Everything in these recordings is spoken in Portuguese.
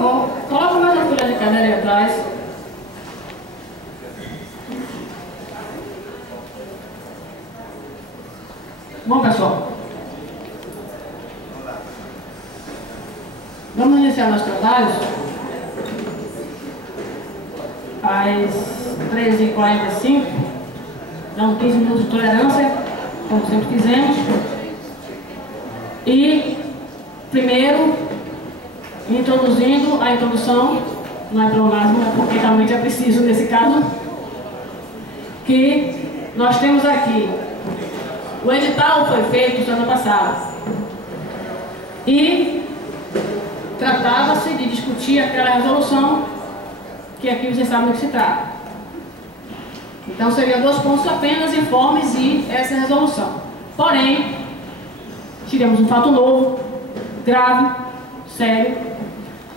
favor, coloca mais uma folha de cadeira aí atrás. Bom, pessoal, vamos iniciar nossos trabalhos às 13h45, dão 15 minutos de tolerância, como sempre fizemos. E, primeiro, introduzindo a introdução, não é pleonasmo, é porque realmente é preciso nesse caso, que nós temos aqui. O edital foi feito semana passada e tratava-se de discutir aquela resolução que aqui vocês sabem do que se trata. Então seriam 2 pontos apenas, informes e essa resolução. Porém, tivemos um fato novo, grave, sério,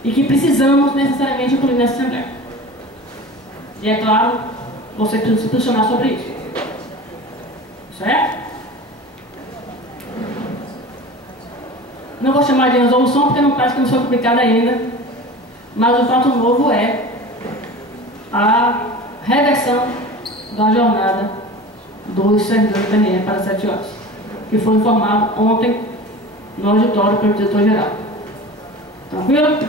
e que precisamos necessariamente incluir nessa Assembleia. E é claro, você precisa se posicionar sobre isso. Certo? Não vou chamar de resolução porque não parece que não foi publicada ainda, mas o fato novo é a reversão da jornada dos servidores da TRE para 7 horas, que foi informado ontem no auditório pelo diretor-geral. Tranquilo?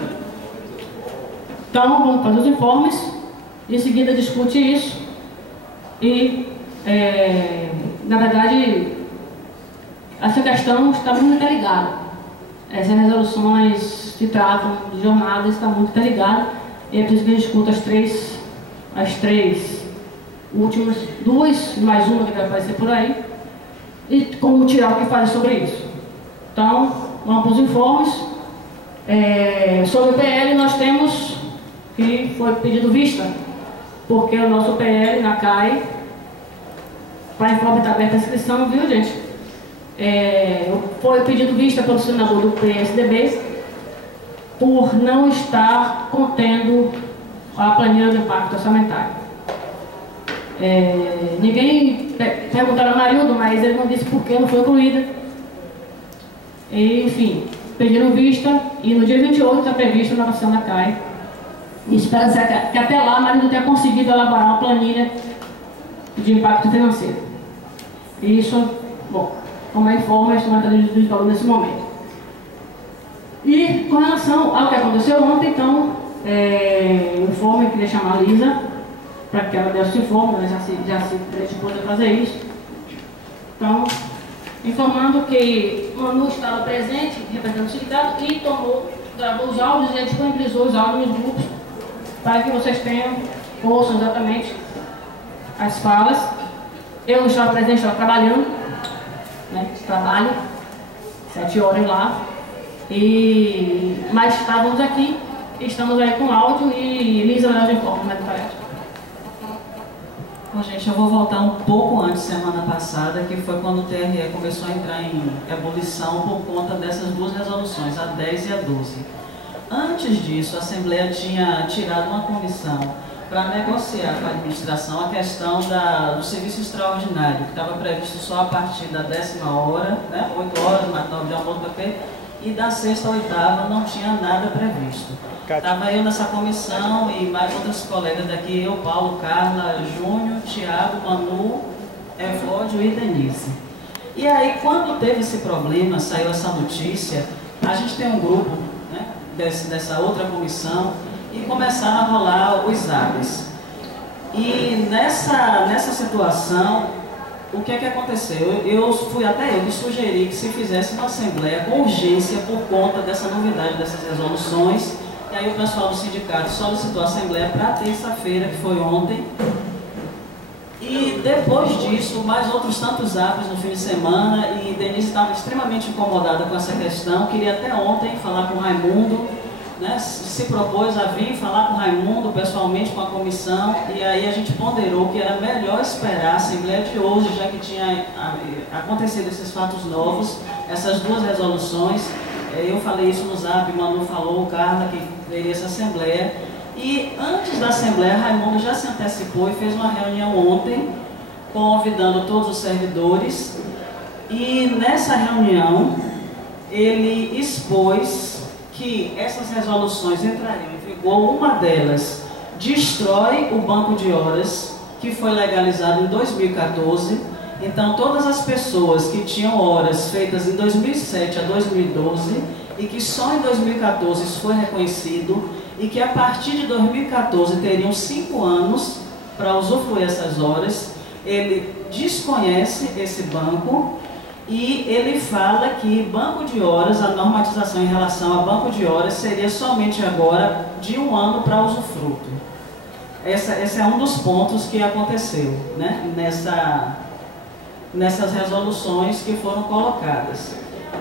Então, vamos fazer os informes, em seguida discute isso e, na verdade, essa questão está muito interligada. Essas resoluções que tratam de jornada estão muito interligadas e é preciso que a gente discuta as três últimas, 2 mais uma que vai aparecer por aí, e como tirar o que faz sobre isso. Então, vamos para os informes. Sobre o PL, nós temos que foi pedido vista, porque o nosso PL na CAI, para informe está aberta a inscrição, viu, gente? Foi pedido vista pelo senador do PSDB por não estar contendo a planilha de impacto orçamentário. Ninguém perguntaram a Marildo, mas ele não disse por que não foi incluída. Enfim, pediram vista e no dia 28 está prevista a inovação da CAI. E espera-se que até lá a Marildo tenha conseguido elaborar uma planilha de impacto financeiro. Isso, bom, como é informa, isso vai estar digital nesse momento. E com relação ao que aconteceu ontem, então, o informe, eu queria chamar a Lisa, para que ela desse o informe, ela já se dispôs a fazer isso. Então, informando que o Manu estava presente, representando o sindicato, e gravou os áudios e disponibilizou os áudios nos grupos, para que vocês ouçam exatamente as falas. Eu não estava presente, estava trabalhando, né, trabalho, 7 horas lá, mas estávamos aqui, estamos aí com áudio e Lisa vai dar os informes, né, do parece. Bom, gente, eu vou voltar um pouco antes, semana passada, que foi quando o TRE começou a entrar em ebulição por conta dessas 2 resoluções, a 10 e a 12. Antes disso, a Assembleia tinha tirado uma comissão para negociar com a administração a questão do serviço extraordinário, que estava previsto só a partir da 10ª hora, né, 8 horas, mais 9 de almoço, e da 6ª à 8ª não tinha nada previsto. Estava eu nessa comissão e mais outros colegas daqui, eu, Paulo, Carla, Júnior, Tiago, Manu, Evódio e Denise. E aí, quando teve esse problema, saiu essa notícia, a gente tem um grupo, né, dessa outra comissão, e começaram a rolar os zaps. E nessa situação, o que é que aconteceu? Fui até eu que sugeri que se fizesse uma assembleia com urgência por conta dessa novidade dessas resoluções. E aí o pessoal do sindicato solicitou a assembleia para terça-feira, que foi ontem. E depois disso, mais outros tantos zaps no fim de semana, e Denise estava extremamente incomodada com essa questão, queria até ontem falar com o Raimundo, né, se propôs a vir falar com o Raimundo pessoalmente com a comissão, e aí a gente ponderou que era melhor esperar a Assembleia de hoje, já que tinha acontecido esses fatos novos, essas 2 resoluções. Eu falei isso no zap, Manu falou, Carla, que veria essa Assembleia. E antes da Assembleia, Raimundo já se antecipou e fez uma reunião ontem, convidando todos os servidores, e nessa reunião ele expôs que essas resoluções entrariam em vigor. Uma delas destrói o banco de horas, que foi legalizado em 2014. Então, todas as pessoas que tinham horas feitas em 2007 a 2012 e que só em 2014 isso foi reconhecido e que a partir de 2014 teriam 5 anos para usufruir essas horas, ele desconhece esse banco e ele fala que banco de horas, a normatização em relação a banco de horas seria somente agora de 1 ano para usufruto. Esse é um dos pontos que aconteceu, né, nessas resoluções que foram colocadas.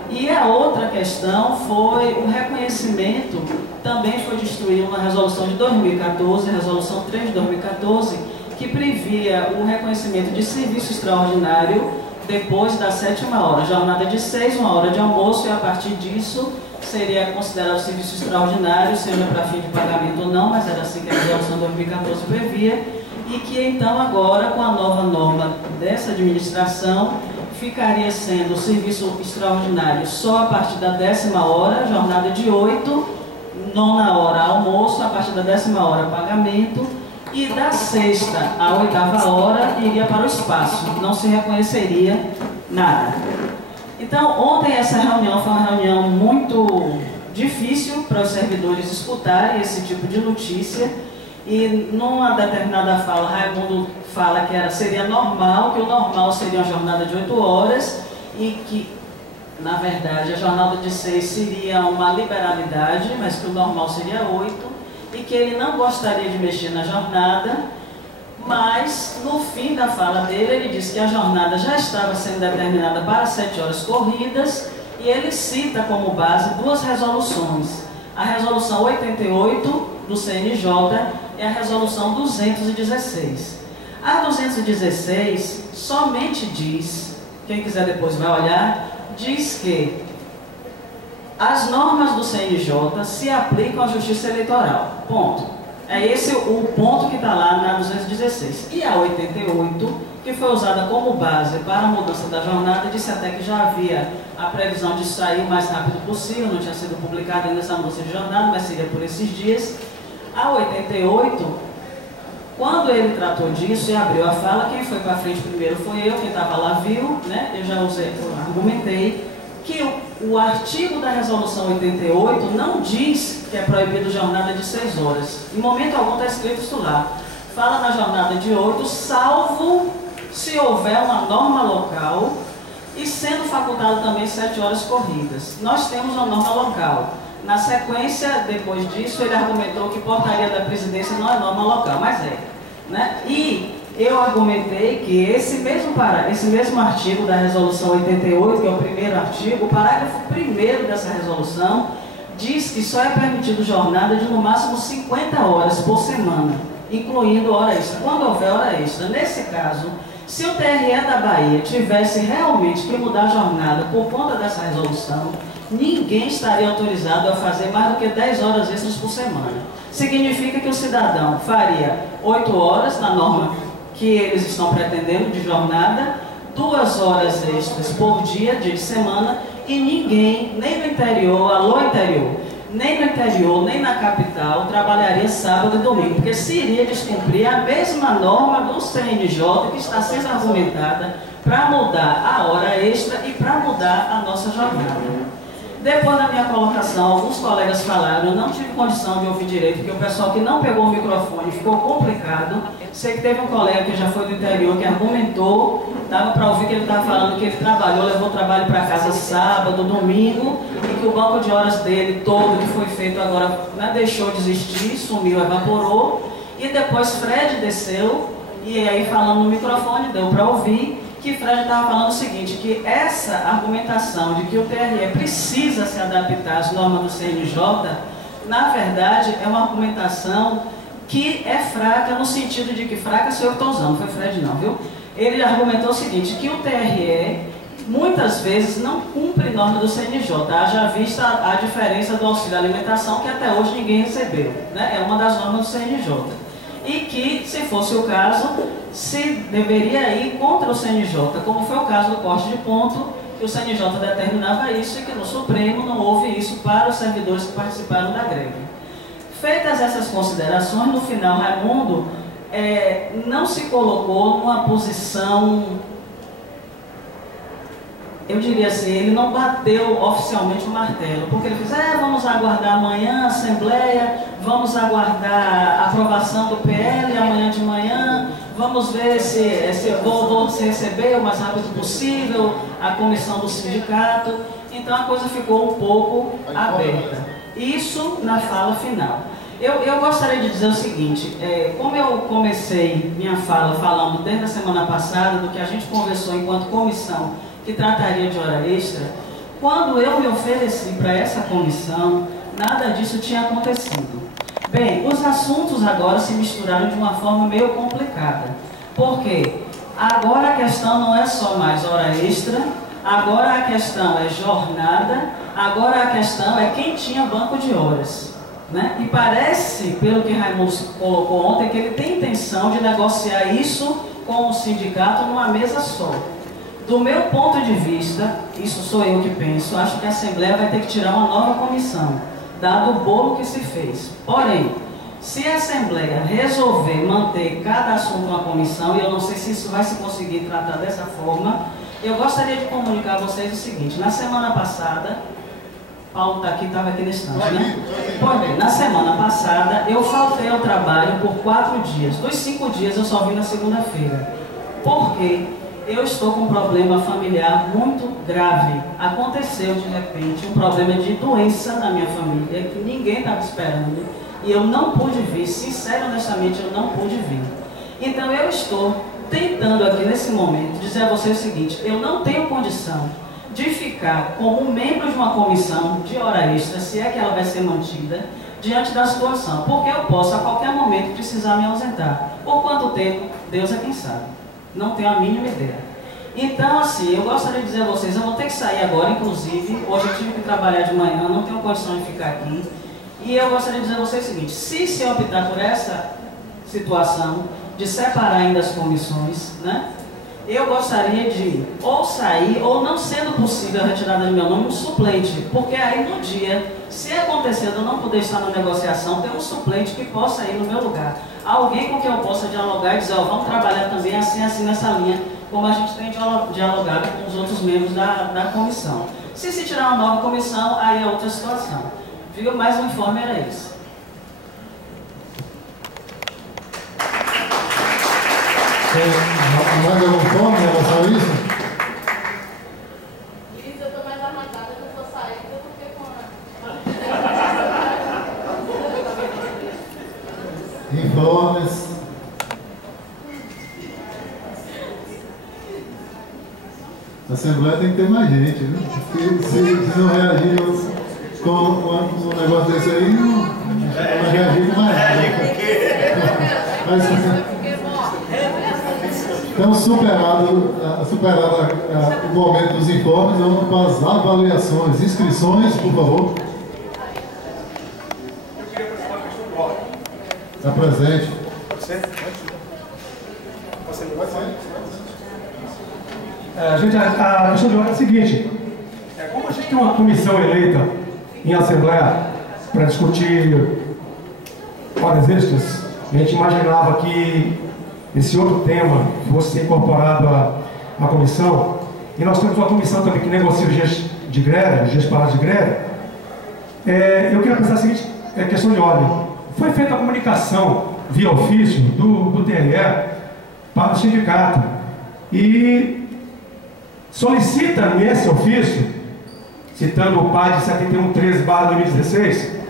E a outra questão foi o reconhecimento, também foi destruído uma resolução de 2014, resolução 3 de 2014, que previa o reconhecimento de serviço extraordinário depois da 7ª hora, jornada de 6, 1 hora de almoço, e a partir disso seria considerado serviço extraordinário, seja para fim de pagamento ou não, mas era assim que a resolução de 2014 previa, e que então agora, com a nova norma dessa administração, ficaria sendo o serviço extraordinário só a partir da 10ª hora, jornada de 8, 9ª hora almoço, a partir da 10ª hora pagamento, e da 6ª à 8ª hora iria para o espaço, não se reconheceria nada. Então, ontem essa reunião foi uma reunião muito difícil para os servidores escutarem esse tipo de notícia, e numa determinada fala, Raimundo fala que seria normal, que o normal seria uma jornada de 8 horas e que, na verdade, a jornada de 6 seria uma liberalidade, mas que o normal seria 8, e que ele não gostaria de mexer na jornada, mas no fim da fala dele ele disse que a jornada já estava sendo determinada para 7 horas corridas, e ele cita como base 2 resoluções, a resolução 88 do CNJ e a resolução 216. A 216 somente diz, quem quiser depois vai olhar, diz que as normas do CNJ se aplicam à Justiça Eleitoral. Ponto. É esse o ponto que está lá na 216. E a 88, que foi usada como base para a mudança da jornada, disse até que já havia a previsão de sair o mais rápido possível, não tinha sido publicada ainda essa mudança de jornada, mas seria por esses dias. A 88, quando ele tratou disso e abriu a fala, quem foi para frente primeiro foi eu, quem estava lá viu, né? Eu já argumentei que o artigo da resolução 88 não diz que é proibido jornada de 6 horas. Em momento algum está escrito isso lá. Fala na jornada de 8, salvo se houver uma norma local e sendo facultado também 7 horas corridas. Nós temos uma norma local. Na sequência, depois disso, ele argumentou que portaria da presidência não é norma local, mas é, né? E eu argumentei que esse mesmo artigo da resolução 88, que é o primeiro artigo, o parágrafo 1º dessa resolução, diz que só é permitido jornada de no máximo 50 horas por semana, incluindo hora extra, quando houver hora extra. Nesse caso, se o TRE da Bahia tivesse realmente que mudar a jornada por conta dessa resolução, ninguém estaria autorizado a fazer mais do que 10 horas extras por semana. Significa que o cidadão faria 8 horas na norma que eles estão pretendendo de jornada, 2 horas extras por dia de semana, e ninguém, nem no interior, alô interior, nem no interior, nem na capital, trabalharia sábado e domingo, porque se iria descumprir a mesma norma do CNJ que está sendo argumentada para mudar a hora extra e para mudar a nossa jornada. Depois da minha colocação, alguns colegas falaram, eu não tive condição de ouvir direito, porque o pessoal que não pegou o microfone ficou complicado. Sei que teve um colega que já foi do interior que argumentou, dava para ouvir que ele estava falando que ele trabalhou, levou o trabalho para casa sábado, domingo, e que o banco de horas dele todo, que foi feito agora, né, deixou de existir, sumiu, evaporou. E depois Fred desceu, e aí falando no microfone, deu para ouvir, que Fred estava falando o seguinte, que essa argumentação de que o TRE precisa se adaptar às normas do CNJ, na verdade, é uma argumentação que é fraca, no sentido de que fraca sou eu que estou usando, não foi Fred não, viu? Ele argumentou o seguinte, que o TRE muitas vezes não cumpre norma do CNJ, haja vista a diferença do auxílio alimentação, que até hoje ninguém recebeu, né? É uma das normas do CNJ. E que, se fosse o caso, se deveria ir contra o CNJ, como foi o caso do corte de ponto, que o CNJ determinava isso e que no Supremo não houve isso para os servidores que participaram da greve. Feitas essas considerações, no final, Raimundo não se colocou numa posição, eu diria assim, ele não bateu oficialmente o martelo, porque ele fez, vamos aguardar amanhã a Assembleia, vamos aguardar a aprovação do PL amanhã de manhã, vamos ver se vou receber o mais rápido possível a comissão do sindicato. Então a coisa ficou um pouco aberta. Isso na fala final. Eu gostaria de dizer o seguinte, como eu comecei minha fala falando desde a semana passada do que a gente conversou enquanto comissão que trataria de hora extra, quando eu me ofereci para essa comissão, nada disso tinha acontecido. Bem, os assuntos agora se misturaram de uma forma meio complicada. Por quê? Agora a questão não é só mais hora extra, agora a questão é jornada, agora a questão é quem tinha banco de horas. Né? E parece, pelo que Raimundo colocou ontem, que ele tem intenção de negociar isso com o sindicato numa mesa só. Do meu ponto de vista, isso sou eu que penso, acho que a Assembleia vai ter que tirar uma nova comissão, dado o bolo que se fez. Porém, se a Assembleia resolver manter cada assunto uma comissão, e eu não sei se isso vai se conseguir tratar dessa forma, eu gostaria de comunicar a vocês o seguinte, na semana passada, Paulo estava aqui nesse instante, né? Pois bem, na semana passada eu faltei ao trabalho por 4 dias. Dos 5 dias eu só vim na segunda-feira. Por quê? Eu estou com um problema familiar muito grave. Aconteceu de repente um problema de doença na minha família que ninguém estava esperando. E eu não pude vir, sincero, honestamente, eu não pude vir. Então eu estou tentando aqui nesse momento dizer a vocês o seguinte, eu não tenho condição de ficar como membro de uma comissão de hora extra, se é que ela vai ser mantida, diante da situação, porque eu posso a qualquer momento precisar me ausentar. Por quanto tempo, Deus é quem sabe. Não tenho a mínima ideia. Então, assim, eu gostaria de dizer a vocês, eu vou ter que sair agora, inclusive, hoje eu tive que trabalhar de manhã, não tenho condição de ficar aqui, e eu gostaria de dizer a vocês o seguinte, se optar por essa situação, de separar ainda as comissões, né? Eu gostaria de ou sair, ou não sendo possível a retirada de meu nome, um suplente, porque aí no dia, se acontecer de eu não poder estar na negociação, tem um suplente que possa ir no meu lugar. Alguém com quem eu possa dialogar e dizer, vamos trabalhar também assim nessa linha, como a gente tem dialogado com os outros membros da comissão. Se tirar uma nova comissão, aí é outra situação. Viu? Mas o informe era esse. Mais algum ponto em relação a isso? Liz, eu estou mais arrancada que eu vou sair do que com Informes. A Assembleia tem que ter mais gente, viu? Se não reagir com um negócio desse aí, não vai reagir com mais gente. Então, superado o momento dos informes, vamos para as avaliações, inscrições, por favor. Eu queria fazer uma questão de ordem. Está presente. Pode ser? Pode ser? A questão de ordem é a seguinte, como a gente tem uma comissão eleita em Assembleia para discutir horas extras, a gente imaginava que esse outro tema fosse incorporado à comissão, e nós temos uma comissão também que negocia os dias de greve, os dias parados de greve. Eu queria pensar a seguinte questão de ordem. Foi feita a comunicação via ofício do TRE para o sindicato e solicita nesse ofício, citando o PAD 7113/2016,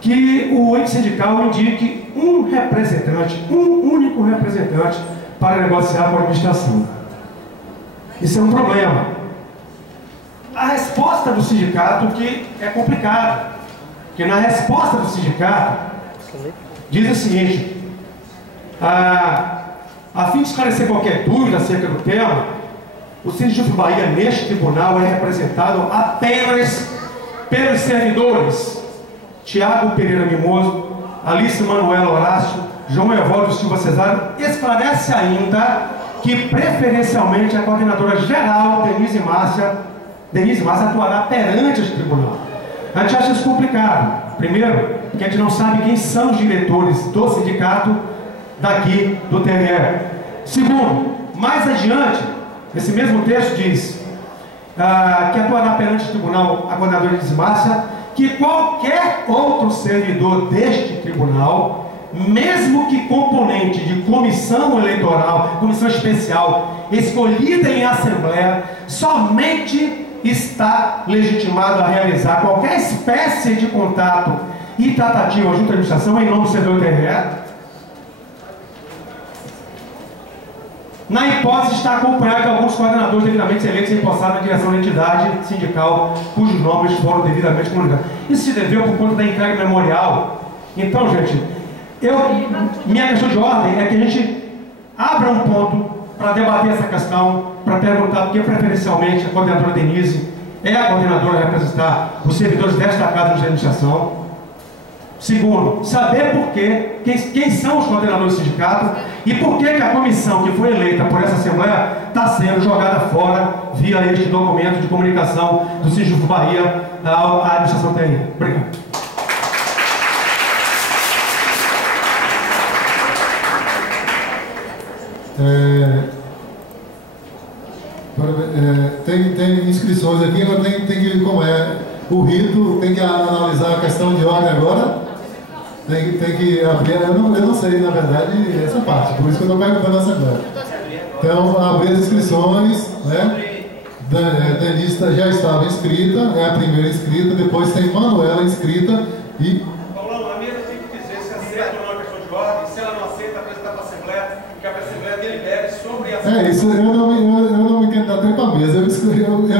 que o ente sindical indique um representante, um único representante para negociar com a administração. Isso é um problema. A resposta do sindicato que é complicada, porque na resposta do sindicato diz o seguinte, a fim de esclarecer qualquer dúvida acerca do tema, o Sindicato Bahia neste tribunal é representado apenas pelos servidores Tiago Pereira Mimoso, Alice Manuela Horácio, João Evaldo Silva Cesário. Esclarece ainda que preferencialmente a coordenadora geral Denise Márcia Denise Massa atuará perante este tribunal. A gente acha isso complicado. Primeiro, porque a gente não sabe quem são os diretores do sindicato daqui do TRE. Segundo, mais adiante, esse mesmo texto diz que atuará perante o tribunal a coordenadora Denise Massa, que qualquer outro servidor deste tribunal, mesmo que componente de comissão eleitoral, comissão especial, escolhida em assembleia, somente está legitimado a realizar qualquer espécie de contato e tratativa junto à administração em nome do servidor do TRE, na hipótese de estar acompanhado de alguns coordenadores devidamente eleitos e empossados na direção da entidade sindical cujos nomes foram devidamente comunicados. Isso se deveu por conta da entrega memorial. Então, gente, minha questão de ordem é que a gente abra um ponto para debater essa questão, para perguntar por que preferencialmente a coordenadora Denise é a coordenadora a representar os servidores desta casa de administração. Segundo, saber por quê, quem são os coordenadores do sindicato e por que a comissão que foi eleita por essa Assembleia está sendo jogada fora via este documento de comunicação do Sindicato Bahia à administração TRE. Obrigado. Tem inscrições aqui, agora tem que, como é o rito, tem que analisar a questão de ordem agora, tem que abrir, eu não sei, na verdade, essa parte, por isso que eu estou perguntando a Assembleia. Então, abrir as inscrições, né? Denise já estava inscrita, é a primeira inscrita, depois tem Manuela inscrita e... Paulão, a mesa tem que dizer se aceita ou não a questão de ordem, se ela não aceita, apresentar para a Assembleia, que a Assembleia delibere sobre a... Isso, eu não me quero dar tempo à mesa, eu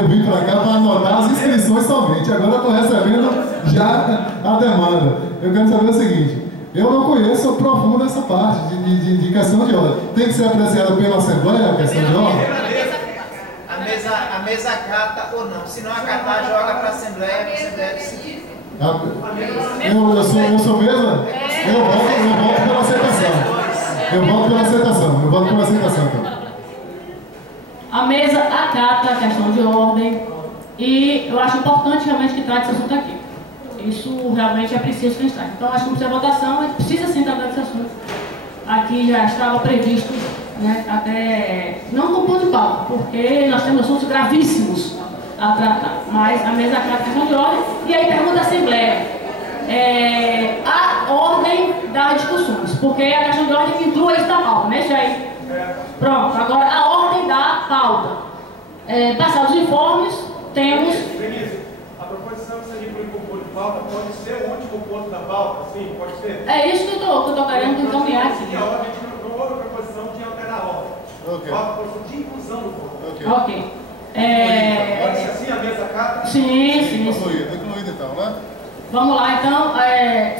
vim para cá para anotar as inscrições somente, agora eu estou recebendo já a demanda. Eu quero saber o seguinte, eu não conheço profundo essa parte de questão de ordem. Tem que ser apreciada pela Assembleia a questão de ordem? A mesa acata ou não. Se não acatar, joga para a Assembleia decidir. Eu sou mesa? Eu voto pela aceitação. Eu voto pela aceitação. Então. A mesa acata a questão de ordem e eu acho importante realmente que trate esse assunto aqui. Isso realmente é preciso que a gente trate. Então, acho que precisa votação, a gente precisa sim tratar desse assunto. Aqui já estava previsto, né, até não com ponto de pauta, porque nós temos assuntos gravíssimos a tratar, mas a mesa acata a questão de ordem e aí pergunta à Assembleia a ordem das discussões, porque é a questão de ordem que inclui esta pauta, né, Jair? Pronto, agora a ordem da pauta. Passados os informes, temos... Denise, a proposição que você inclui como ponto de pauta pode ser o último ponto da pauta, sim, pode ser? É isso que eu estou querendo encaminhar aqui. E a ordem não houve proposição de alterar a ordem. Ok. Houve proposição de inclusão do ponto. Ok. Pode ser assim a mesa acata? Sim. Incluído então, né? Vamos lá, então.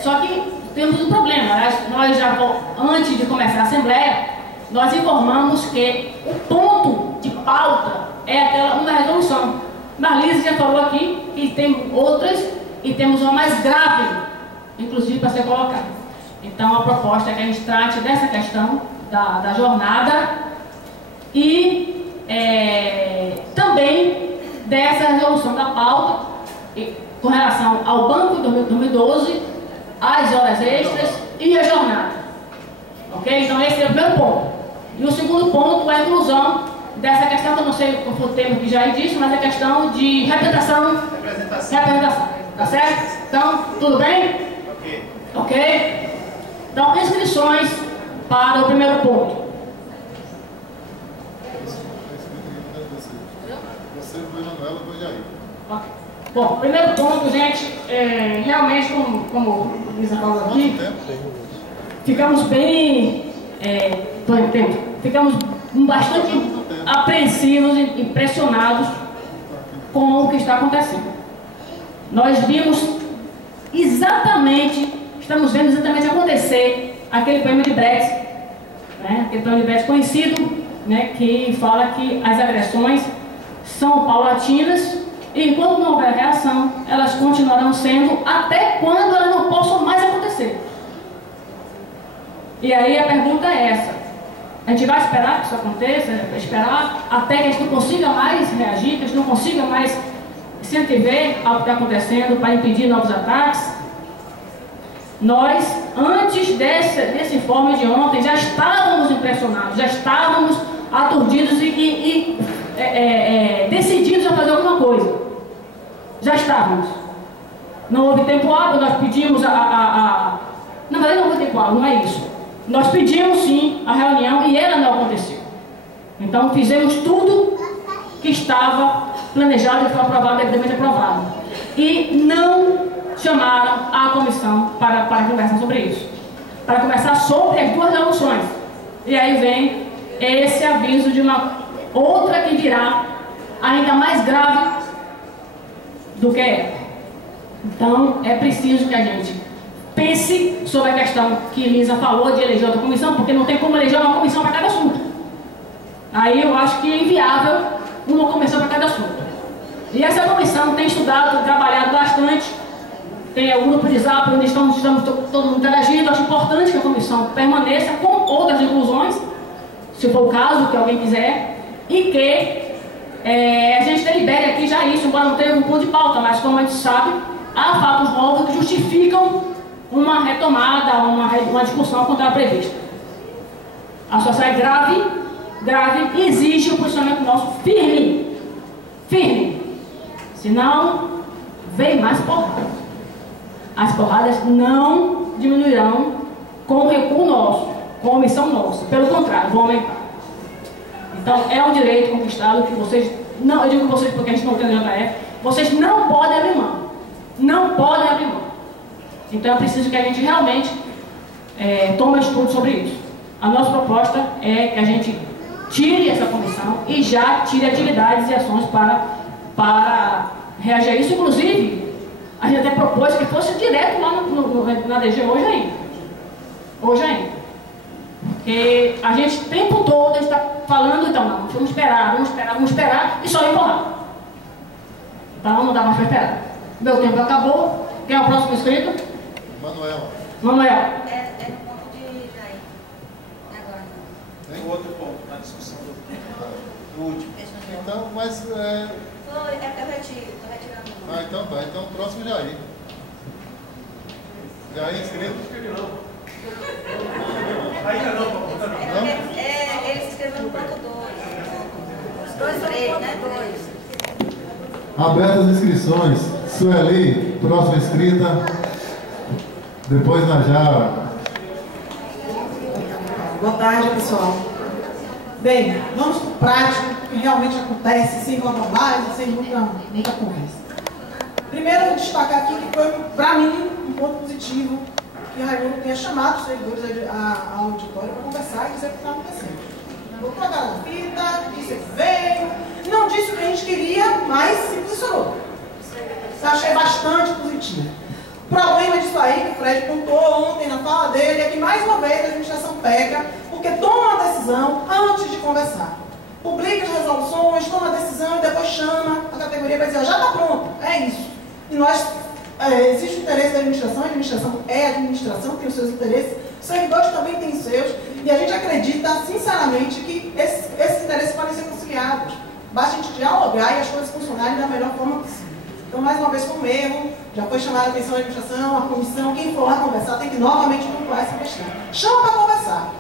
Só que temos um problema. Nós já, antes de começar a Assembleia, nós informamos que o ponto de pauta é uma resolução. Marlise já falou aqui que tem outras e temos uma mais grave, inclusive, para ser colocada. Então, a proposta é que a gente trate dessa questão da jornada e também dessa resolução da pauta com relação ao Banco de 2012, as horas extras e a jornada. Ok? Então, esse é o primeiro ponto. E o segundo ponto é a inclusão dessa questão, que eu não sei qual foi o termo que já disse, mas a questão de representação. Tá certo? Então, tudo bem? Ok? Então, inscrições para o primeiro ponto. Você foi Manuela, foi Jair. Ok. Bom, primeiro ponto, gente, realmente, como o Lisa falou aqui, ficamos bem... ficamos bastante apreensivos e impressionados com o que está acontecendo. Nós estamos vendo exatamente acontecer aquele poema de Brecht, né? Aquele poema de Brecht conhecido, né? Que fala que as agressões são paulatinas e enquanto não houver reação, elas continuarão sendo até quando elas não possam mais acontecer. E aí a pergunta é essa: a gente vai esperar que isso aconteça, esperar até que a gente não consiga mais reagir, que a gente não consiga mais se antever ao que está acontecendo para impedir novos ataques, nós, antes desse informe de ontem, já estávamos impressionados, já estávamos aturdidos e decididos a fazer alguma coisa. Já estávamos. Não houve tempo hábil, nós pedimos Na verdade, não houve tempo hábil, não é isso. Nós pedimos sim a reunião e ela não aconteceu. Então, fizemos tudo que estava planejado e foi aprovado, devidamente aprovado. E não chamaram a comissão para conversar sobre isso. Para conversar sobre as duas resoluções. E aí vem esse aviso de uma outra que virá ainda mais grave do que ela. Então, é preciso que a gente pense sobre a questão que Lisa falou de eleger outra comissão, porque não tem como eleger uma comissão para cada assunto. Aí eu acho que é inviável uma comissão para cada assunto. E essa comissão tem estudado, trabalhado bastante, tem o grupo de Zap, onde estamos todo mundo interagindo. Acho importante que a comissão permaneça com outras inclusões, se for o caso, que alguém quiser, e que a gente delibere aqui já isso, embora não tenha um ponto de pauta, mas como a gente sabe, há fatos novos que justificam uma retomada, uma discussão quando estava prevista. A situação é grave e exige um posicionamento nosso firme. Senão, vem mais porrada. As porradas não diminuirão com o recuo nosso, com a omissão nossa. Pelo contrário, vão aumentar. Então, é um direito conquistado que vocês, não, eu digo vocês porque a gente não tem no JF, vocês não podem abrir mão. Não podem abrir mão. Então, é preciso que a gente realmente tome estudo sobre isso. A nossa proposta é que a gente tire essa comissão e já tire atividades e ações para reagir a isso. Inclusive, a gente até propôs que fosse direto lá na DG hoje ainda. Porque a gente o tempo todo está falando, então não, vamos esperar e só empurrar. Então não dá mais para esperar. Meu tempo acabou. Quem é o próximo inscrito? Manuel. É no ponto de Jair. Agora. Tem outro ponto na discussão do último. Então, mas... Eu retiro, estou retirando. Então tá. Então o próximo Jair. Jair inscrito? Ainda não. Ele se inscreveu no ponto 2. 3, né? 2. Abertas as inscrições. Sueli, próxima inscrita. Depois Najara. Boa tarde, pessoal. Bem, vamos para o prático, que realmente acontece, sem blablagens, sem muita conversa. Primeiro, eu vou destacar aqui que foi, para mim, um ponto positivo que Raimundo tenha chamado os servidores ao auditório para conversar e dizer o que está acontecendo. Botou a cara na fita, disse que veio, não disse o que a gente queria, mas se posicionou. Achei bastante positivo. O problema disso aí, que o Fred pontuou ontem na fala dele, é que mais uma vez a administração peca, porque toma uma decisão antes de conversar. Publica as resoluções, toma a decisão e depois chama a categoria para dizer, já está pronto, é isso. E nós, existe o interesse da administração, a administração é a administração, tem os seus interesses, os servidores também têm os seus, e a gente acredita, sinceramente, que esses interesses podem ser conciliados. Basta a gente dialogar e as coisas funcionarem da melhor forma possível. Então, mais uma vez, como erro, já foi chamada a atenção da administração, a comissão, quem for lá conversar tem que novamente pontuar essa questão. Chama para conversar.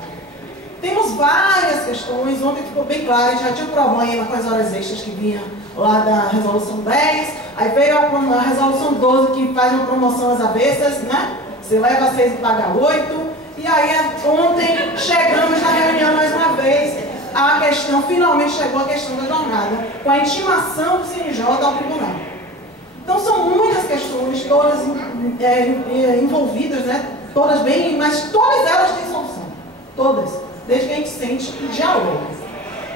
Temos várias questões, ontem ficou bem claro, já tinha um problema com as horas extras que vinha lá da resolução 10, aí veio a resolução 12 que faz uma promoção às avessas, né? Você leva 6 e paga 8, e aí ontem chegamos na reunião mais uma vez, a questão, finalmente chegou a questão da jornada, com a intimação do CNJ ao tribunal. Então são muitas questões, todas envolvidas, né? Todas bem, mas todas elas têm solução. Todas. Desde que a gente sente e dialoga.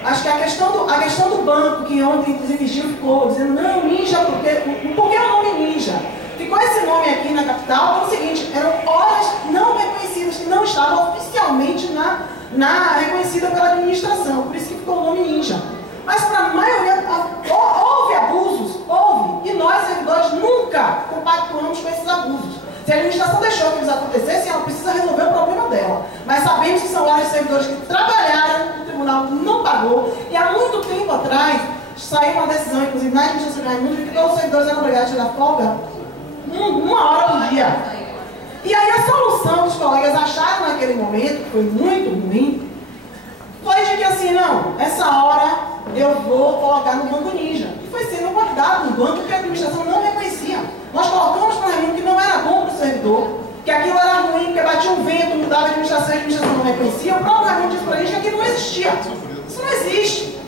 Acho que a questão do banco, que ontem inclusive Gil ficou dizendo, não, Ninja, por que o nome Ninja? Ficou esse nome aqui na capital, é o seguinte, eram horas não reconhecidas, que não estavam oficialmente reconhecida pela administração, por isso que ficou o nome Ninja. Mas para a maioria, houve abusos, houve, e nós, servidores, nunca compactuamos com esses abusos. Se a administração deixou que eles acontecessem, ela precisa resolver o problema dela. Mas sabemos que são vários servidores que trabalharam, o tribunal não pagou, e há muito tempo atrás, saiu uma decisão, inclusive na administração de Raimundo, que todos os servidores eram obrigados a tirar folga 1 hora por dia. E aí a solução que os colegas acharam naquele momento, que foi muito ruim, foi de que assim, não, essa hora eu vou colocar no Banco Ninja. E foi sendo guardado no banco que a administração não reconhecia. Nós colocamos para Raimundo que não era bom para o servidor, que aquilo era ruim, porque batia um vento, mudava a administração não reconhecia. O próprio Raimundo disse para a gente que aquilo não existia. Isso não existe.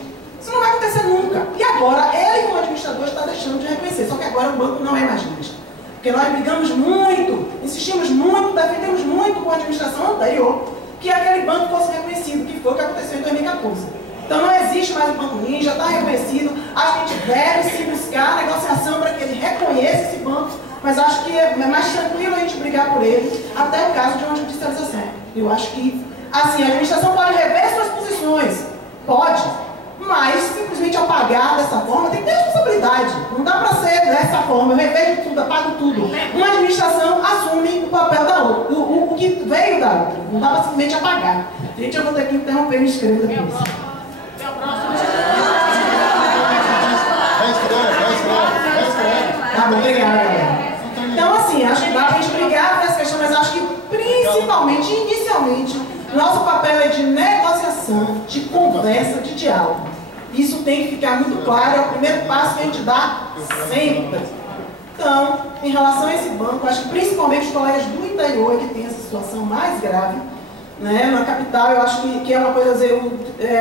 Isso não vai acontecer nunca. E agora, ele como administrador está deixando de reconhecer. Só que agora o banco não é mais justo. Porque nós brigamos muito, insistimos muito, defendemos muito com a administração anterior que aquele banco fosse reconhecido, que foi o que aconteceu em 2014. Então não existe mais o Banco Ninja, está reconhecido. Acho que a gente deve se buscar a negociação para que ele reconheça esse banco, mas acho que é mais tranquilo a gente brigar por ele, até o caso de uma judicialização. Eu acho que, assim, a administração pode rever suas posições, pode, mas simplesmente apagar dessa forma tem que ter responsabilidade. Não dá para ser dessa forma, eu revejo tudo, apago tudo. Uma administração assume o papel da outra, o que veio da outra. Não dá para simplesmente apagar. Gente, eu vou ter que interromper e me inscrever depois. Tá bom, obrigada, galera. Então, assim, acho que dá para a gente brigar por essa questão, mas acho que principalmente, inicialmente, nosso papel é de negociação, de conversa, de diálogo. Isso tem que ficar muito claro, é o primeiro passo que a gente dá sempre. Então, em relação a esse banco, acho que principalmente os colegas do interior que tem essa situação mais grave, né? Na capital, eu acho que é uma coisa,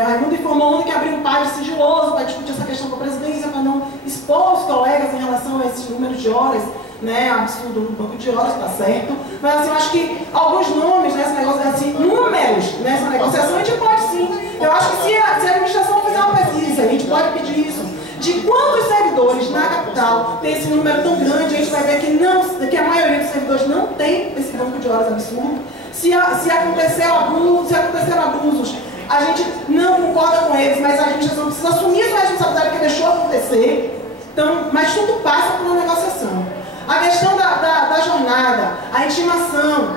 Raimundo informou que abriu um página sigiloso para discutir essa questão com a presidência, para não expor os colegas em relação a esses números de horas, né? Absurdo no banco de horas, tá certo. Mas assim, eu acho que alguns nomes nesse negócio, assim, números nessa negociação, a gente pode sim. Eu acho que se a administração fizer uma pesquisa, a gente pode pedir isso, de quantos servidores na capital tem esse número tão grande, a gente vai ver que a maioria dos servidores não tem esse banco de horas absurdo. Se aconteceram abusos, a gente não concorda com eles, mas a administração precisa assumir a responsabilidade que deixou acontecer. Então, mas tudo passa por uma negociação. A questão da jornada, a intimação,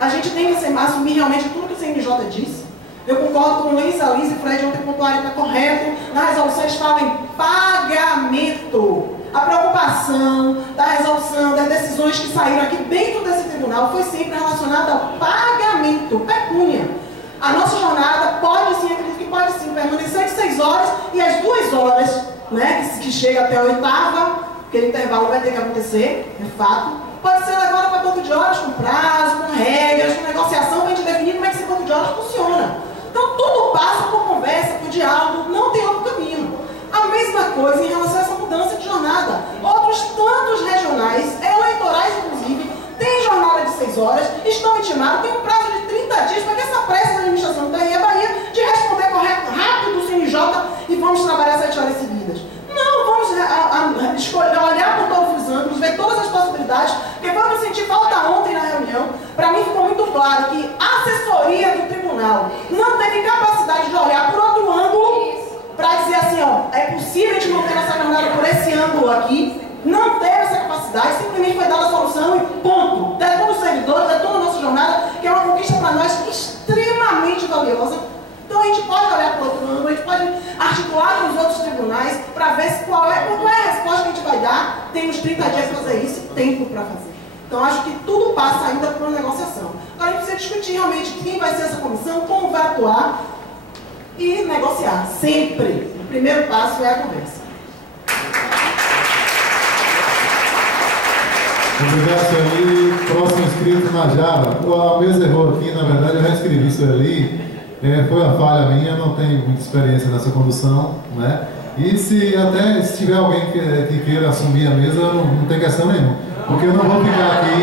a gente tem que assumir realmente tudo que o CNJ disse. Eu concordo com o Luiz, a Liz e o Fred, ontem pontuaram que está correto. Na resolução eles falam em pagamento. A preocupação da resolução, das decisões que saíram aqui dentro desse tribunal foi sempre relacionada ao pagamento, pecúnia. A nossa jornada pode sim, acredito que pode sim, permanecer de 6 horas e as 2 horas, né, que chega até a 8ª, aquele intervalo vai ter que acontecer, é fato. Pode ser levada para banco de horas com prazo, com regras, com negociação, para a gente definir como é que esse banco de horas funciona. Então tudo passa por conversa, por diálogo, não tem outro caminho. A mesma coisa em relação a essa mudança de jornada. Outros tantos regionais, eleitorais inclusive, têm jornada de 6 horas, estão intimados, tem um prazo de 30 dias para que essa pressa da administração da Bahia de responder correto, rápido do CNJ e vamos trabalhar 7 horas seguidas. Não, vamos escolher, olhar por todos os ângulos, ver todas as possibilidades, porque foi eu senti falta ontem na reunião. Para mim ficou muito claro que a assessoria do tribunal não teve capacidade de olhar por outro ângulo para dizer assim, ó, é possível a gente manter nossa jornada por esse ângulo aqui. Não teve essa capacidade, simplesmente foi dada a solução e ponto. Detona os servidores, detona a nossa jornada, que é uma conquista para nós extremamente valiosa. Então a gente pode olhar para o outro ângulo, a gente pode articular com os outros tribunais para ver qual é a resposta que a gente vai dar. Temos 30 dias para fazer isso, tempo para fazer. Então acho que tudo passa ainda por uma negociação. Agora a gente precisa discutir realmente quem vai ser essa comissão, como vai atuar e negociar. Sempre. O primeiro passo é a conversa. Obrigado, Sueli. Próximo inscrito, Najara. A mesa errou aqui, na verdade eu já escrevi Sueli. Foi uma falha minha, não tenho muita experiência nessa condução, né? E se tiver alguém que queira assumir a mesa, não tem questão nenhuma. Porque eu não vou ficar aqui,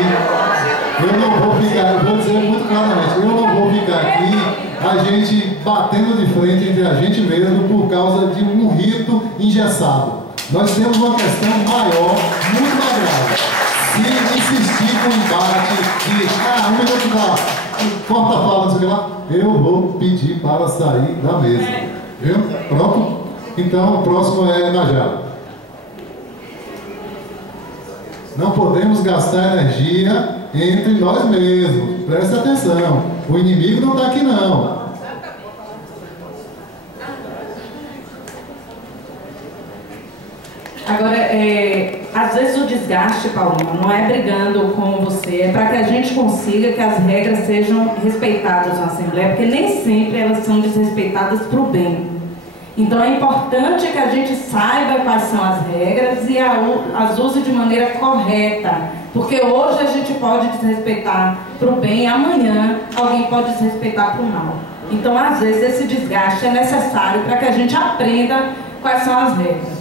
eu vou dizer muito claramente, eu não vou ficar aqui a gente batendo de frente entre a gente mesmo por causa de um rito engessado. Nós temos uma questão maior, muito mais grave. Se insistir com o embate de, um minuto lá, corta a fala, não sei o que lá, eu vou pedir para sair da mesa. Viu? Pronto? Então, o próximo é Najara. Não podemos gastar energia entre nós mesmos. Presta atenção. O inimigo não está aqui, não. às vezes o desgaste, Paulina, não é brigando com você, é para que a gente consiga que as regras sejam respeitadas na Assembleia, porque nem sempre elas são desrespeitadas para o bem. Então é importante que a gente saiba quais são as regras e as use de maneira correta, porque hoje a gente pode desrespeitar para o bem, amanhã alguém pode desrespeitar para o mal. Então, às vezes, esse desgaste é necessário para que a gente aprenda quais são as regras.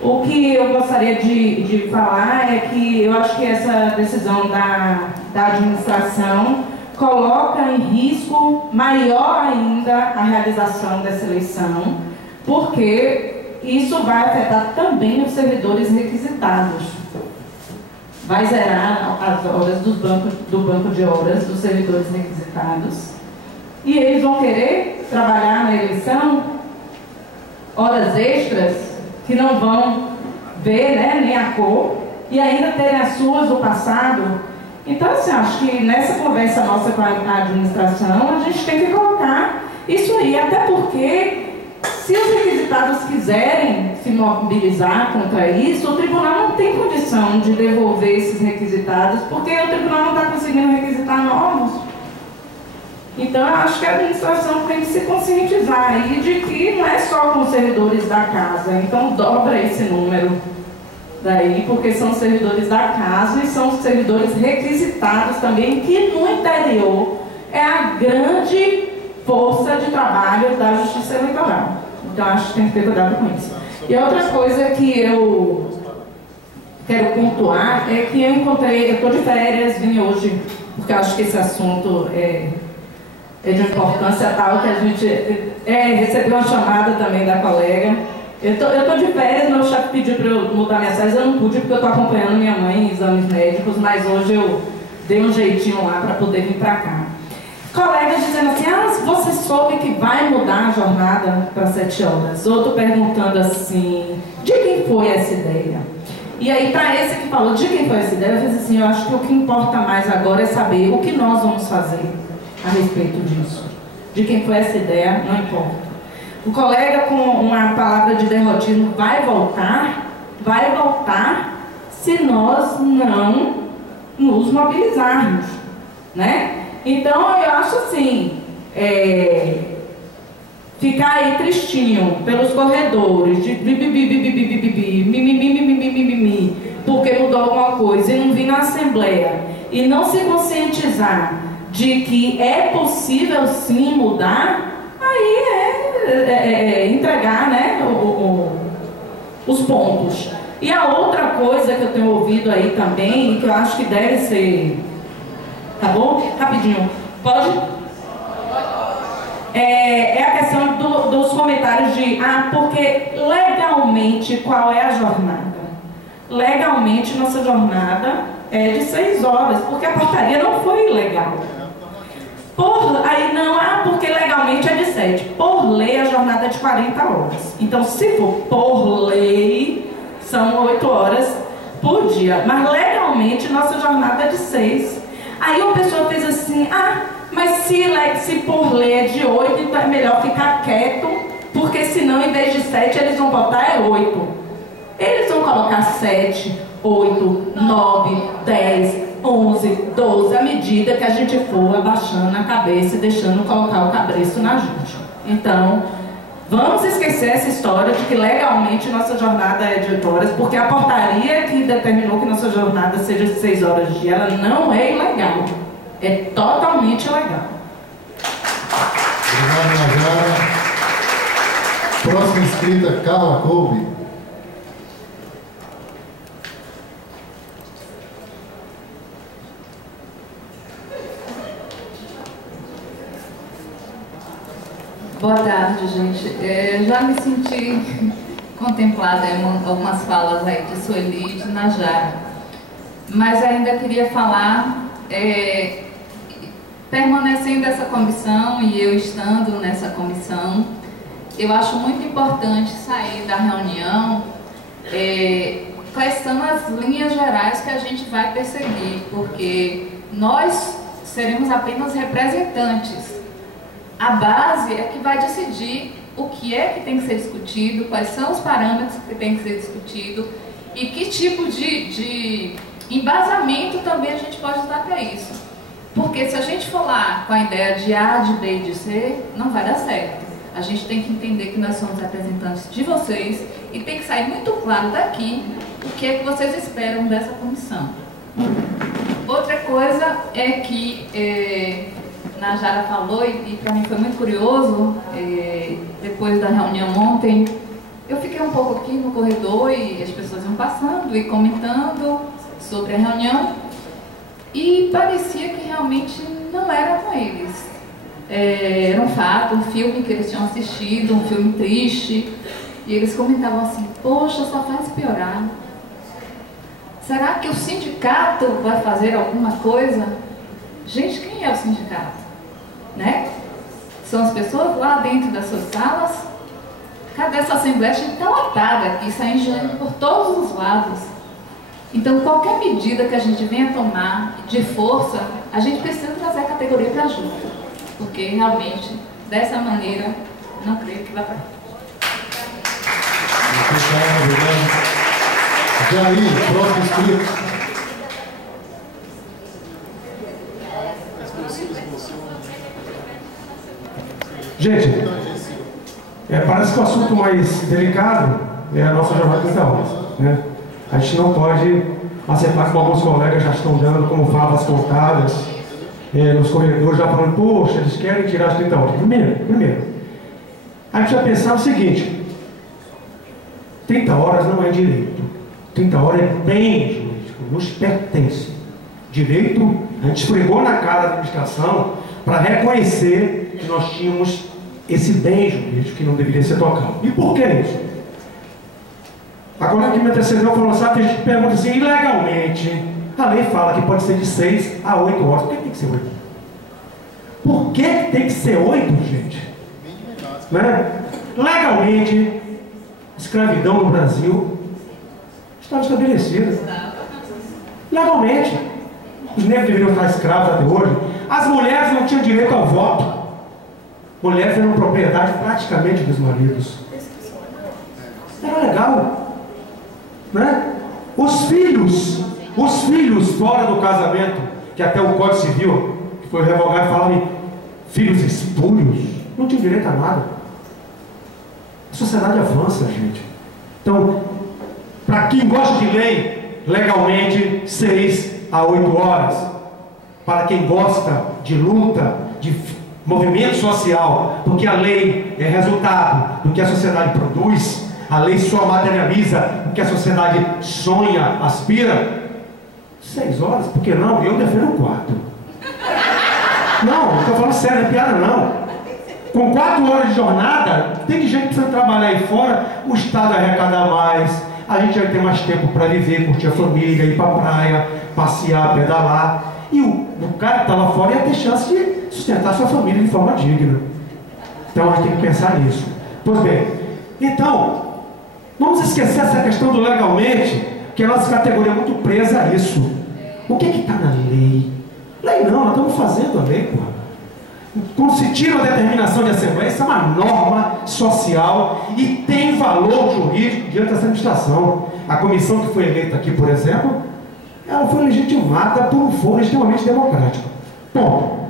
O que eu gostaria de falar é que eu acho que essa decisão da administração coloca em risco maior ainda a realização dessa eleição, porque isso vai afetar também os servidores requisitados. Vai zerar as horas do banco de horas dos servidores requisitados. E eles vão querer trabalhar na eleição horas extras que não vão ver, né, nem a cor, e ainda terem as suas do passado. Então, assim, acho que nessa conversa nossa com a administração, a gente tem que colocar isso aí, até porque se os requisitados quiserem se mobilizar contra isso, o tribunal não tem condição de devolver esses requisitados, porque o tribunal não está conseguindo requisitar novos. Então, eu acho que a administração tem que se conscientizar aí de que não é só com os servidores da casa. Então, dobra esse número daí, porque são servidores da casa e são servidores requisitados também, que no interior é a grande força de trabalho da Justiça Eleitoral. Então, acho que tem que ter cuidado com isso. E outra coisa que eu quero pontuar é que eu estou de férias, vim hoje, porque eu acho que esse assunto é de importância tal que a gente recebeu uma chamada também da colega. Eu tô de férias, meu chefe pediu para eu mudar minhas férias, eu não pude porque eu estou acompanhando minha mãe em exames médicos, mas hoje eu dei um jeitinho lá para poder vir para cá. Colegas dizendo assim, você soube que vai mudar a jornada para 7 horas. Outro perguntando assim, de quem foi essa ideia? E aí, para esse que falou de quem foi essa ideia, eu fiz assim, eu acho que o que importa mais agora é saber o que nós vamos fazer a respeito disso. De quem foi essa ideia, não importa. O colega com uma palavra de derrotismo vai voltar se nós não nos mobilizarmos, né? Então, eu acho assim, ficar aí tristinho pelos corredores, de porque mudou alguma coisa e não vir na Assembleia e não se conscientizar de que é possível sim mudar, aí entregar, né, os pontos. E a outra coisa que eu tenho ouvido aí também, que eu acho que deve ser, tá bom? Rapidinho, pode? É a questão dos comentários de, porque legalmente qual é a jornada? Legalmente nossa jornada é de 6 horas, porque a portaria não foi ilegal. Porque legalmente é de 7. Por lei, a jornada é de 40 horas. Então, se for por lei, são 8 horas por dia. Mas legalmente, nossa jornada é de 6. Aí uma pessoa fez assim, mas se por lei é de 8, então é melhor ficar quieto, porque senão, em vez de 7, eles vão botar 8. Eles vão colocar 7, 8, 9, 10... 11, 12, à medida que a gente for abaixando a cabeça e deixando colocar o cabresto na gente. Então, vamos esquecer essa história de que legalmente nossa jornada é de 8 horas, porque a portaria que determinou que nossa jornada seja de 6 horas de dia, ela não é ilegal. É totalmente legal. Obrigado, Najara. Próxima inscrita, Carla Kolbe. Boa tarde, gente. Já me senti contemplada em algumas falas aí de Sueli e de Najara, mas ainda queria falar, permanecendo nessa comissão e eu estando nessa comissão, eu acho muito importante sair da reunião quais são as linhas gerais que a gente vai perseguir, porque nós seremos apenas representantes. A base é que vai decidir o que é que tem que ser discutido, quais são os parâmetros que tem que ser discutido e que tipo de embasamento também a gente pode dar para isso. Porque se a gente for lá com a ideia de A, de B e de C, não vai dar certo. A gente tem que entender que nós somos representantes de vocês e tem que sair muito claro daqui o que é que vocês esperam dessa comissão. Outra coisa é que Najara falou, e para mim foi muito curioso, depois da reunião ontem, eu fiquei um pouco aqui no corredor e as pessoas iam passando e comentando sobre a reunião e parecia que realmente não era com eles. Era um fato, um filme que eles tinham assistido, um filme triste, e eles comentavam assim: poxa, só faz piorar. Será que o sindicato vai fazer alguma coisa? Gente, quem é o sindicato? Né? São as pessoas lá dentro das suas salas? Cadê essa assembleia? A gente está lotada aqui, saindo por todos os lados. Então, qualquer medida que a gente venha tomar de força, a gente precisa trazer a categoria para junto. Porque, realmente, dessa maneira, não creio que vai para frente. E aí, próximo inscrito. Gente, parece que o assunto mais delicado é a nossa jornada de 30 horas, né? A gente não pode aceitar como alguns colegas já estão dando como favas contadas nos corredores, já falando: poxa, eles querem tirar as 30 horas. Primeiro, a gente vai pensar o seguinte: 30 horas não é direito, 30 horas é bem jurídico, nos pertence. Direito, a gente esfregou na cara da administração para reconhecer que nós tínhamos esse bem jurídico que não deveria ser tocado. E por que isso? Agora que me antecedeu falou: sabe, a gente pergunta assim, ilegalmente, a lei fala que pode ser de 6 a 8 horas. Por que tem que ser 8? Por que tem que ser 8, gente? Né? Legalmente, escravidão no Brasil estava estabelecida. Legalmente. Os negros deveriam estar escravos até hoje. As mulheres não tinham direito ao voto. Mulheres eram propriedade praticamente dos maridos. Era legal, né? Os filhos fora do casamento, que até o Código Civil, que foi revogado, falava em filhos espúrios, não tinham direito a nada. A sociedade avança, gente. Então, para quem gosta de lei, legalmente 6 a 8 horas. Para quem gosta de luta, de movimento social, porque a lei é resultado do que a sociedade produz, a lei só materializa o que a sociedade sonha, aspira. 6 horas, por que não? Eu defendo 4. Não, não estou falando sério, não é piada não. Com 4 horas de jornada, tem gente que precisa trabalhar aí fora, o Estado vai arrecadar mais, a gente vai ter mais tempo para viver, curtir a família, ir para a praia, passear, pedalar. E o cara que está lá fora ia ter chance de sustentar a sua família de forma digna. Então a gente tem que pensar nisso. Pois bem, então, vamos esquecer essa questão do legalmente, que a nossa categoria é muito presa a isso. O que está na lei? Lei não, nós estamos fazendo a lei, porra. Quando se tira uma determinação de assembleia, isso é uma norma social e tem valor jurídico diante dessa administração. A comissão que foi eleita aqui, por exemplo, ela foi legitimada por um foro extremamente democrático. Ponto.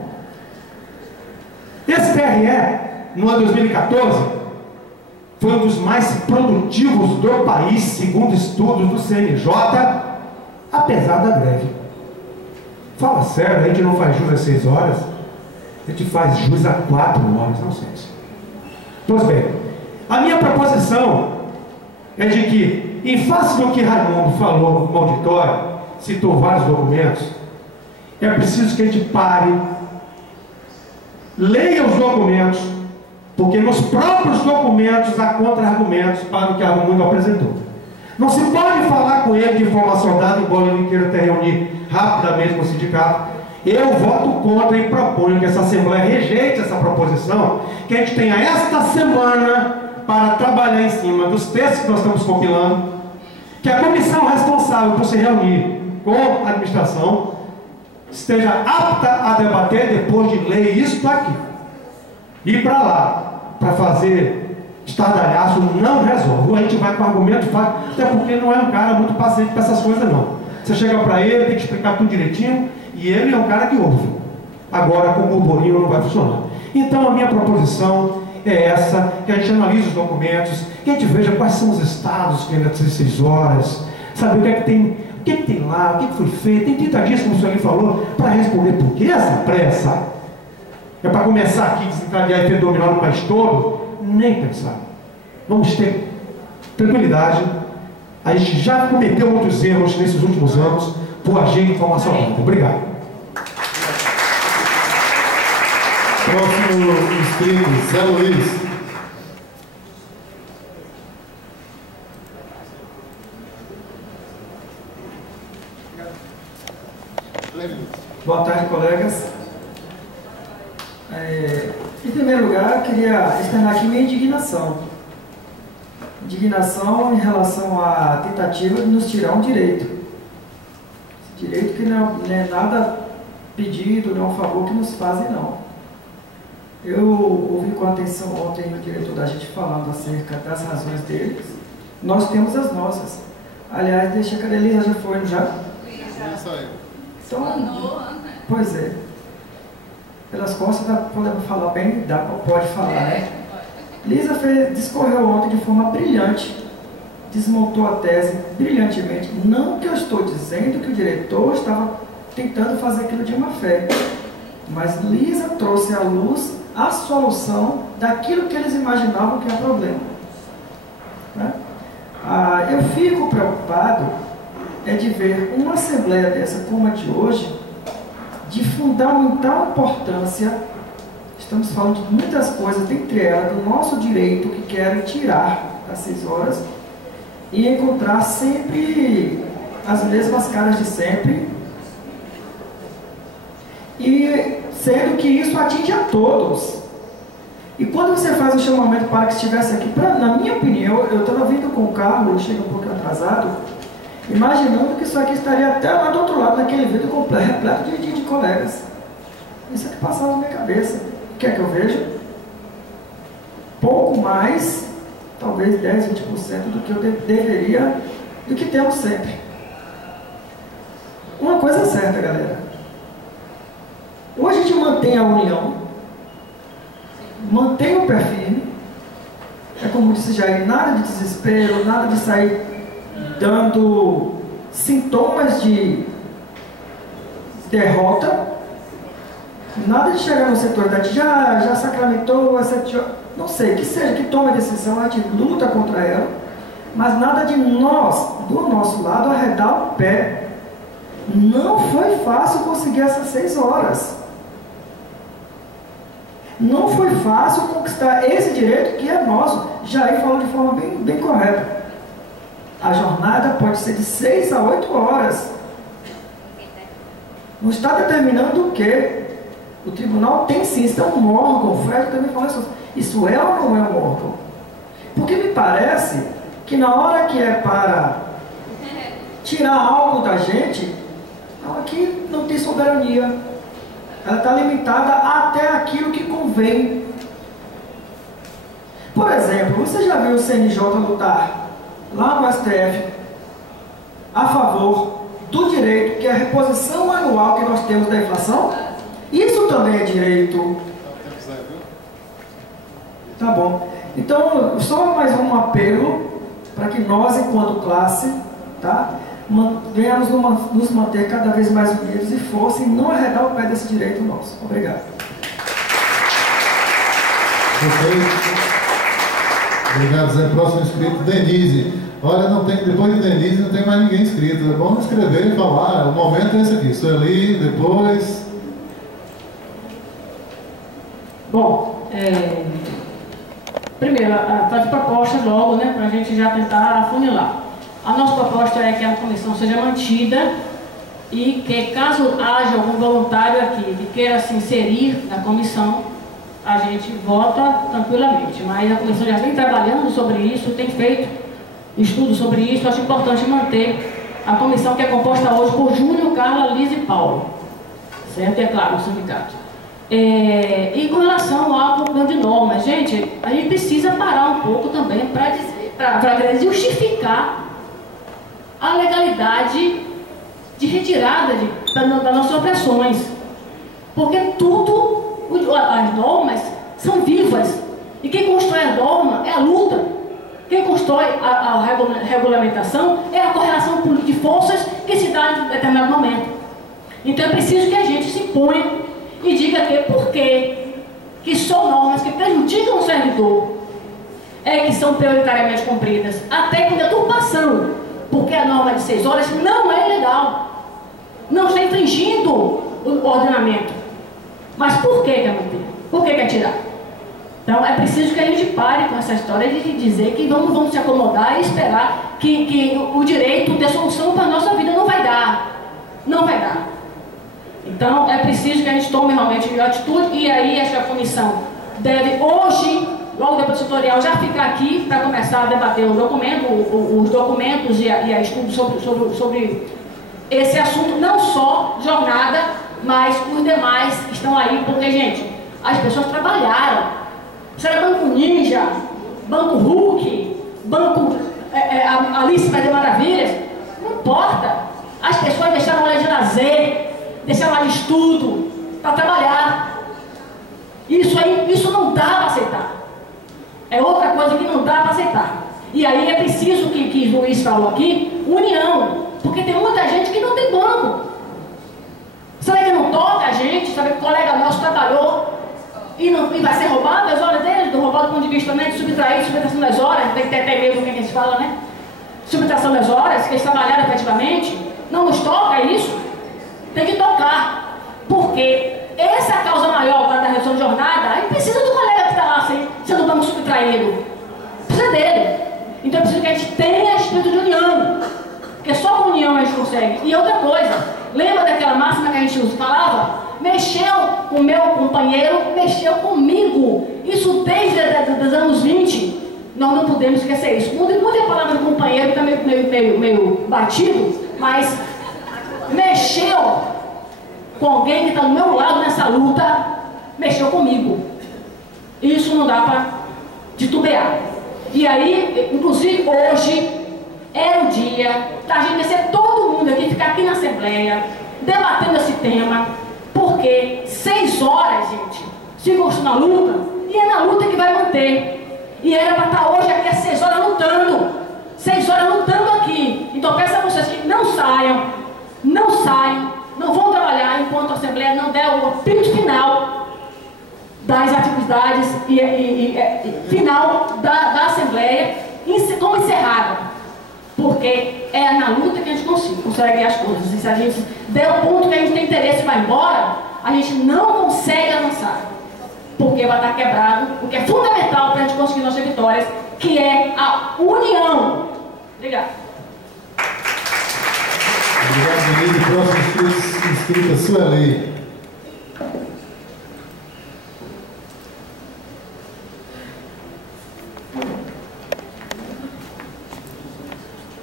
Esse TRE, no ano 2014, foi um dos mais produtivos do país, segundo estudos do CNJ, apesar da greve. Fala sério, a gente não faz jus às 6 horas, a gente faz jus a 4 horas, não sei. Pois bem, a minha proposição é de que, em face do que Raimundo falou no auditório, citou vários documentos, é preciso que a gente pare, leia os documentos, porque nos próprios documentos há contra-argumentos para o que Raimundo apresentou. Não se pode falar com ele de forma soldada, embora ele queira até reunir rapidamente com o sindicato. Eu voto contra e proponho que essa Assembleia rejeite essa proposição, que a gente tenha esta semana para trabalhar em cima dos textos que nós estamos compilando, que a comissão responsável por se reunir com a administração esteja apta a debater depois de ler isso aqui. Ir para lá, para fazer estardalhaço não resolve. Ou a gente vai com argumento fácil, até porque não é um cara muito paciente para essas coisas, não. Você chega para ele, tem que explicar tudo direitinho, e ele é um cara que ouve. Agora, com o burburinho não vai funcionar. Então, a minha proposição é essa, que a gente analise os documentos, que a gente veja quais são os estados que ainda tem 6 horas, saber o que é que tem, o que é que tem lá, o que é que foi feito. Tem 30 dias, como o senhor ali falou, para responder. Por que essa pressa? É para começar aqui, desencadear efeito dominó no país todo? Nem pensar. Vamos ter tranquilidade. A gente já cometeu muitos erros nesses últimos anos por agir de forma saudável. Obrigado. Próximo inscrito, Zé Luiz. Boa tarde, colegas. Em primeiro lugar, queria externar aqui minha indignação. Indignação em relação à tentativa de nos tirar um direito. Esse direito que não é nada pedido, não é um favor que nos fazem, não. Eu ouvi com atenção ontem o diretor da gente falando acerca das razões deles. Nós temos as nossas. Aliás, deixa que a Elisa já foi, não já? Isso aí. Então, pois é. Pelas costas podemos falar bem, pode falar, né? Lisa discorreu ontem de forma brilhante, desmontou a tese brilhantemente. Não que eu estou dizendo que o diretor estava tentando fazer aquilo de má fé, mas Lisa trouxe à luz a solução daquilo que eles imaginavam que é problema. Né? Eu fico preocupado de ver uma assembleia dessa como a de hoje, de fundamental importância. Estamos falando de muitas coisas, dentre elas, do nosso direito que querem tirar das 6 horas e encontrar sempre as mesmas caras de sempre, e sendo que isso atinge a todos. E quando você faz um chamamento para que estivesse aqui, na minha opinião, eu estava vindo com o carro, eu cheguei um pouco atrasado, imaginando que isso aqui estaria até lá do outro lado, naquele vídeo completo, repleto de colegas. Isso é que passava na minha cabeça. O que é que eu vejo? Pouco mais, talvez 10, 20% do que eu deveria, do que temos sempre. Uma coisa é certa, galera. Ou a gente mantém a união, mantém o pé firme, é como disse Jair, nada de desespero, nada de sair dando sintomas de derrota, nada de chegar no setor da gente já sacramentou, não sei, que seja, que tome a decisão, a gente luta contra ela, mas nada de nós, do nosso lado, arredar o pé. Não foi fácil conseguir essas 6 horas. Não foi fácil conquistar esse direito que é nosso. Jair falou de forma bem correta. A jornada pode ser de 6 a 8 horas. Não está determinando o quê? O tribunal tem sim, isso é um órgão. O Fred também falou isso. Isso é ou não é um órgão? Porque me parece que na hora que é para tirar algo da gente, aqui não tem soberania. Ela está limitada até aquilo que convém. Por exemplo, você já viu o CNJ lutar lá no STF a favor do direito, que é a reposição anual que nós temos da inflação? Isso também é direito. Tá bom. Então, só mais um apelo para que nós, enquanto classe, tá, venhamos nos manter cada vez mais unidos e força e não arredar o pé desse direito nosso. Obrigado. Obrigado, Zé. Próximo inscrito, Denise. Olha, não tem, depois de Denise não tem mais ninguém inscrito. É bom escrever e falar. O momento é esse aqui. Estou ali, depois. Bom, primeiro, fazer propostas logo, né, para a gente já tentar afunilar. A nossa proposta é que a comissão seja mantida e que, caso haja algum voluntário aqui que queira se inserir na comissão, a gente vota tranquilamente. Mas a comissão já vem trabalhando sobre isso, tem feito estudo sobre isso. Acho importante manter a comissão, que é composta hoje por Júlio, Carla, Liz e Paulo. Certo? E é claro, o sindicato. E com relação ao cumprimento de normas, gente, a gente precisa parar um pouco também para justificar a legalidade de retirada das nossas opressões. Porque as normas são vivas. E quem constrói a norma é a luta. Quem constrói a regulamentação é a correlação de forças que se dá em determinado momento. Então é preciso que a gente se imponha e diga por que só normas que prejudicam o servidor que são prioritariamente cumpridas, até com deturpação, porque a norma de 6 horas não é ilegal, não está infringindo o ordenamento. Mas por que quer manter? Por que quer tirar? Então é preciso que a gente pare com essa história de dizer que vamos se acomodar e esperar que o direito de solução para a nossa vida não vai dar. Não vai dar. Então é preciso que a gente tome realmente atitude, e aí essa comissão deve hoje, logo depois do tutorial, já ficar aqui para começar a debater os documentos e a estudo sobre esse assunto, não só jornada, mas os demais que estão aí, porque, gente, as pessoas trabalharam. Será Banco Ninja, Banco Hulk, Banco Alice País das Maravilhas, não importa. As pessoas deixaram a área de lazer, deixaram a área de estudo para trabalhar. Isso não dá para aceitar. É outra coisa que não dá para aceitar. E aí é preciso que o Luiz falou aqui, união, porque tem muita gente que não tem banco. Sabe que não toca a gente, sabe que o colega nosso trabalhou e vai ser roubado as horas dele, roubado do ponto de vista também de subtração das horas, tem que ter até mesmo o que a gente fala, né? Subtração das horas, que eles trabalharam efetivamente. Não nos toca isso? Tem que tocar. Porque essa é a causa maior da redução de jornada. Aí precisa do colega que está lá sendo banco subtraído. Precisa dele. Então é preciso que a gente tenha espírito de união. Porque só com união a gente consegue. E outra coisa, lembra daquela máxima que a gente falava? Mexeu com o meu companheiro, mexeu comigo. Isso desde os anos 20. Nós não podemos esquecer isso. Mude a palavra do companheiro, que está meio batido, mas mexeu com alguém que está do meu lado nessa luta, mexeu comigo. Isso não dá para titubear. E aí, inclusive hoje, era o dia da gente descer todo mundo aqui, ficar aqui na Assembleia, debatendo esse tema, porque 6 horas, gente, se gostou na luta, e é na luta que vai manter. E era para estar hoje aqui às 6 horas lutando. 6 horas lutando aqui. Então peço a vocês que não saiam, não vão trabalhar enquanto a Assembleia não der o apito final das atividades final da Assembleia como encerrada. Porque é na luta que a gente consegue as coisas. E se a gente der o ponto que a gente tem interesse e vai embora, a gente não consegue avançar. Porque vai estar quebrado o que é fundamental para a gente conseguir nossas vitórias, que é a união. Obrigada. Obrigado, Denise. Próximo inscrita, Sueli.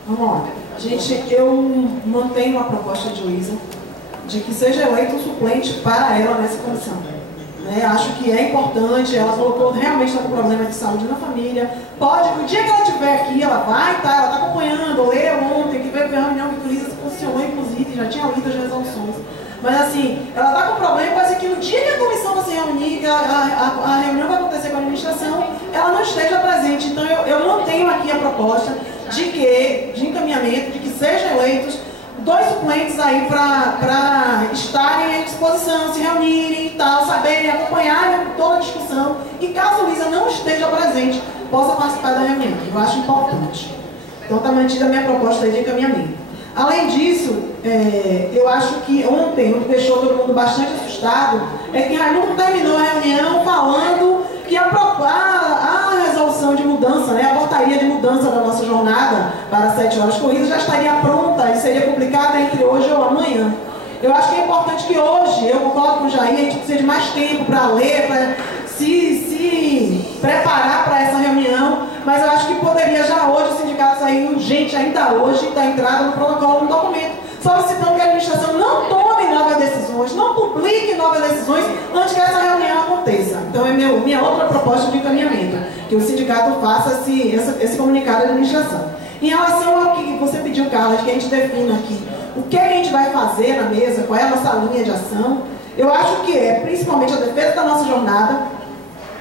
Vamos lá. Gente, eu mantenho a proposta de Luísa de que seja eleito um suplente para ela nessa comissão. Acho que é importante, ela colocou, realmente está com problema de saúde na família. O dia que ela estiver aqui, ela vai estar, ela está acompanhando, leu ontem, que veio ver a reunião que a Luísa se posicionou, inclusive, já tinha lido as resoluções. Mas assim, ela está com problema, pode ser que no dia que a comissão vai se reunir, que a reunião vai acontecer com a administração, ela não esteja presente. Então eu mantenho aqui a proposta de encaminhamento, de que sejam eleitos 2 suplentes aí para estarem à disposição, se reunirem e tal, saberem, acompanharem toda a discussão. E caso Luísa não esteja presente, possa participar da reunião. Eu acho importante. Então está mantida a minha proposta aí de encaminhamento. Além disso, eu acho que ontem, o que deixou todo mundo bastante assustado, é que Raimundo terminou a reunião falando que a resolução de mudança, a portaria de mudança da nossa jornada para 7 horas corridas já estaria pronta e seria publicada entre hoje ou amanhã. Eu acho que é importante que hoje, eu concordo com o Jair, a gente precisa de mais tempo para ler, para se preparar para essa reunião, mas eu acho que poderia já hoje o sindicato sair urgente, ainda hoje, da entrada no protocolo, no documento, solicitando que a administração não tome novas decisões, não publique apliquem novas decisões antes que essa reunião aconteça. Então é minha outra proposta de encaminhamento, que o sindicato faça esse comunicado à administração. Em relação ao que você pediu, Carla, que a gente defina aqui, o que a gente vai fazer na mesa, qual é a nossa linha de ação, eu acho que principalmente a defesa da nossa jornada.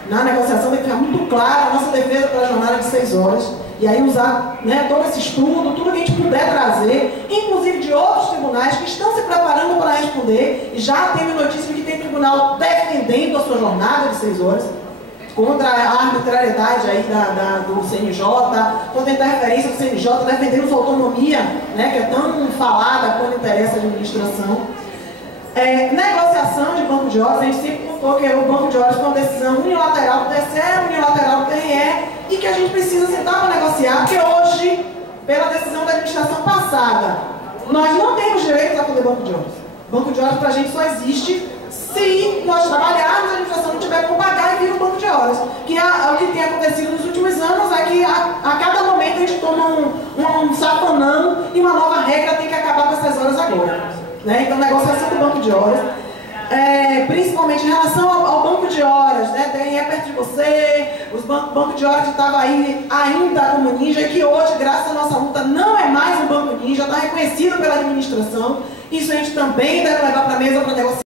Na negociação tem que ficar muito clara a nossa defesa para a jornada de 6 horas, e aí usar, né, todo esse estudo, tudo que a gente puder trazer, inclusive de outros tribunais que estão se preparando para responder, e já teve notícia de que tem tribunal defendendo a sua jornada de 6 horas, contra a arbitrariedade aí do CNJ, contra a interferência do CNJ, defendendo sua autonomia, né, que é tão falada quando interessa a administração. Negociação de banco de horas, a gente sempre contou que o banco de horas foi uma decisão unilateral do TCE, unilateral do TRE, e que a gente precisa sentar para negociar, porque hoje, pela decisão da administração passada, nós não temos direito a fazer banco de horas. Banco de horas para a gente só existe se nós trabalharmos, a administração não tiver como pagar e vira um banco de horas. Que o que tem acontecido nos últimos anos é que a cada momento a gente toma um safanão e uma nova regra tem que acabar com essas horas agora. Né? Então, negociação do banco de horas, principalmente em relação ao banco de horas, né? Tem perto de você, os banco de horas que estava aí ainda como ninja, e que hoje, graças à nossa luta, não é mais um banco ninja, está reconhecido pela administração. Isso a gente também deve levar para a mesa para negociar.